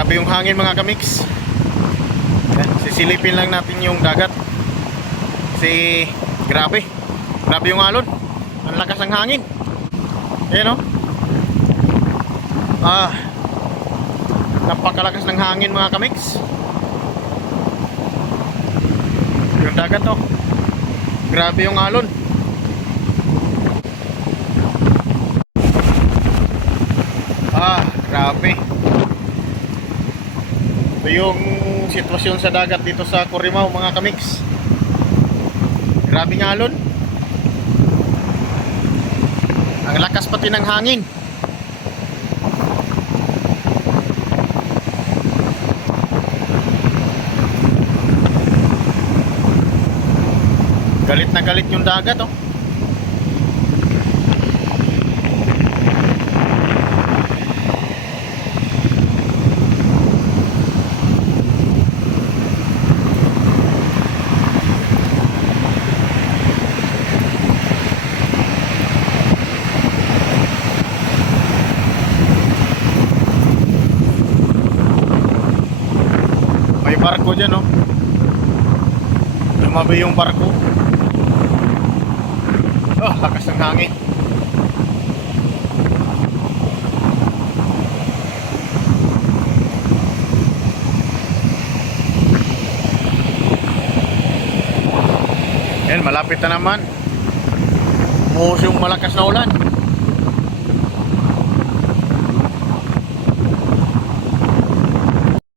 Grabe yung hangin mga kamix. Yan, sisilipin lang natin yung dagat. Kasi grabe. Grabe yung alon. Ang lakas ng hangin. Ayan o. Napakalakas ng hangin mga kamix. Yung dagat o. Grabe yung alon. Grabe. Ito yung sitwasyon sa dagat dito sa Corimao mga kamix. Grabe ng alon. Ang lakas pati ng hangin. Galit na galit yung dagat oh. May barko dyan oh. Lumabi yung barko. Lakas ng hangin. Yan, malapit na naman. Umuhos yung malakas na ulan.